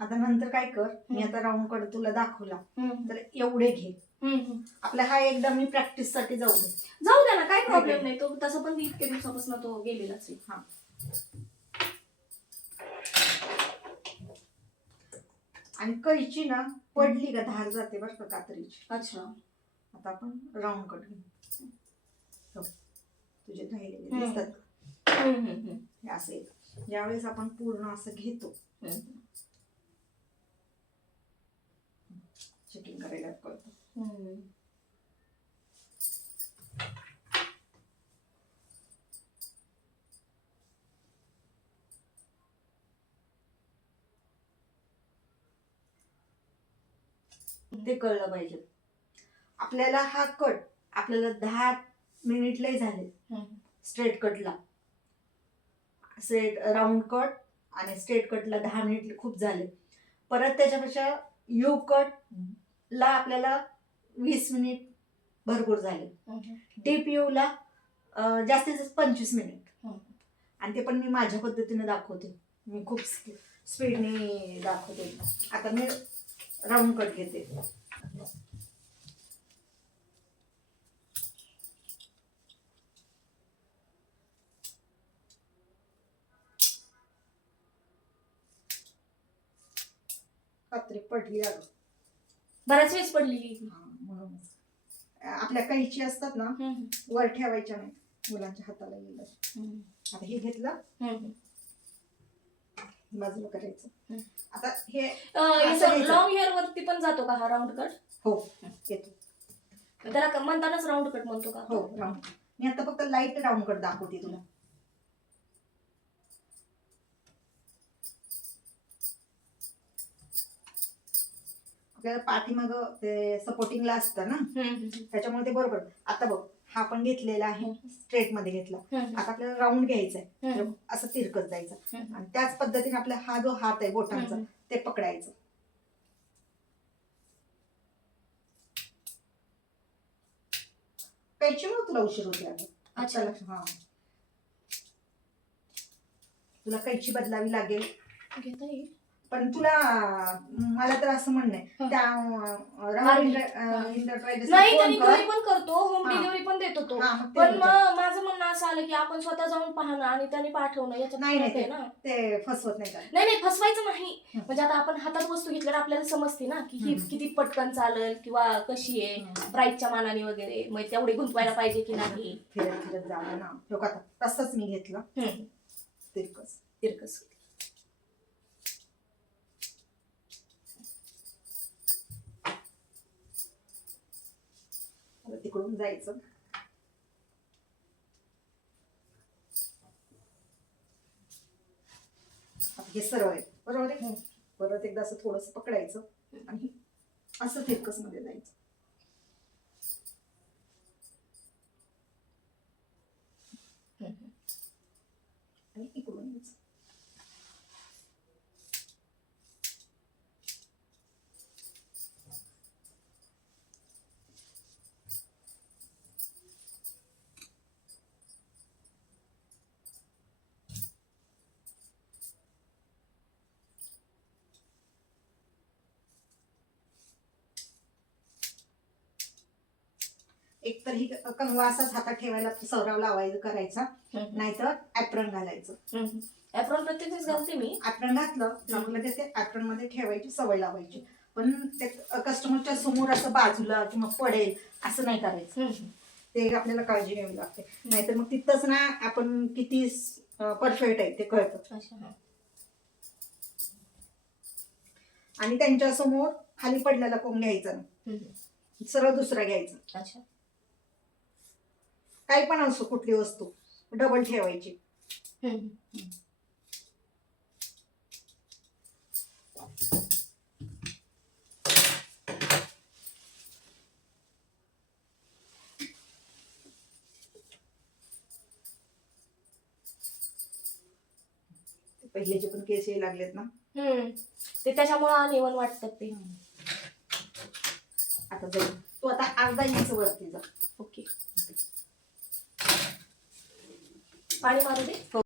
आता नंतर काय कर, मी आता राऊंड कट तुला दाखवला तर एवढे घे. आपला हा एकदा मी प्रॅक्टिस साठी जाऊ द्या ना, काय प्रॉब्लेम नाही. तो तसं पण इतक्या दिवसापासून तो गेलेलाच आहे. हा, आणि कैची ना पडली का धार जाते बरं का कात्रीची. अच्छा, आता आपण राऊंड कट घेऊ. तुझे राहिलेले दिसतात हे असे. ज्यावेळेस आपण पूर्ण असं घेतो, चेकिंग करायला कळतं. ते कळलं पाहिजे आपल्याला. हा कट आपल्याला 10 मिनिट लय झाले स्ट्रेट कटला. स्ट्रेट राऊंड कट आणि स्ट्रेट कटला 10 मिनिट खूप झाले. परत त्याच्यापेक्षा यू कट ला आपल्याला 20 मिनिट भरपूर झाले. डीप यू ला जास्तीत जास्त 25 मिनिट. आणि ते पण मी माझ्या पद्धतीने दाखवते. मी खूप स्पीडने दाखवते. आता मी राऊंड कट घेते. कात्री पडली अगं, बऱ्याच वेळेस पडलेली. म्हणून आपल्या कैची असतात ना वर ठेवायच्या नाही, मुलांच्या हाताला येईल. आता हे घेतलं, बाजूला करायचं. आता हे लॉंग हेअर वरती पण जातो का हा राऊंड कट? हो येतो. त्याला म्हणतानाच राऊंड कट म्हणतो का? हो राऊंड. मी आता फक्त लाईट राऊंड कट दाखवते तुला. आपल्याला पाठीमाग ते सपोर्टिंगला असतं ना, त्याच्यामुळे ते बरोबर. आता बघ, हा पण घेतलेला आहे, स्ट्रेट मध्ये घेतला. आता आपल्याला राऊंड घ्यायचा आहे, असं तिरकत जायचं. आणि त्याच पद्धतीने आपला हा जो हात आहे बोटांचा ते पकडायचं. कैचीमुळे तुला उशीर होते आता. अच्छा, हा, तुला कैची बदलावी लागेल. घेता येईल पण तुला मला तर असं म्हणणं आहे, त्या नाही, त्यांनी घरी पण करतो, होम डिलिव्हरी पण देतो तो. पण माझं म्हणणं असं आलं की आपण स्वतः जाऊन पाहणं आणि त्यांनी पाठवणं याच्यात नाही फरक आहे ना. ते फसवत नाही का? नाही, फसवायचं नाही. म्हणजे आता आपण हातात वस्तू घेतल्यावर आपल्याला समजते ना की ही किती पटकन चालेल किंवा कशी आहे प्राइसच्या मानाने वगैरे. मग तेवढे गुंतवायला पाहिजे की नाही. फिरत फिरत जावं ना. आता तसंच मी घेतलं तिरकस. तिकडून जायचं. हे सरळ आहे बरोबर आहे. परत एकदा असं थोडस पकडायचं आणि असं तिरकस मध्ये जायचं. आणि इकडून यायचं. एक तर ही कंगवा असाच हातात ठेवायला सौराव लावायचं करायचा, नाहीतर ऍप्रन घालायचं. ऍप्रॉन प्रत्येकच घालते मी. ऍप्रन घातलं आपल्याला ते ऍप्रन मध्ये ठेवायची सवय लावायची. पण ते कस्टमरच्या समोर असं बाजूला किंवा पडेल असं नाही करायचं. ते आपल्याला काळजी घ्यावी लागते. नाहीतर मग तिथंच ना आपण किती परफेक्ट आहे ते कळतं. आणि त्यांच्या समोर खाली पडलेला कोण घ्यायचा ना, सरळ दुसरा घ्यायचा. अच्छा, काही पण असो, कुठली वस्तू डबल ठेवायची. पहिलेचे पण केस यायला लागलेत ना, ते त्याच्यामुळे अनइवन वाटतात ते. आता जाईल तू आता अर्धा इंच वरती जा. ओके, पाणी मारू दे.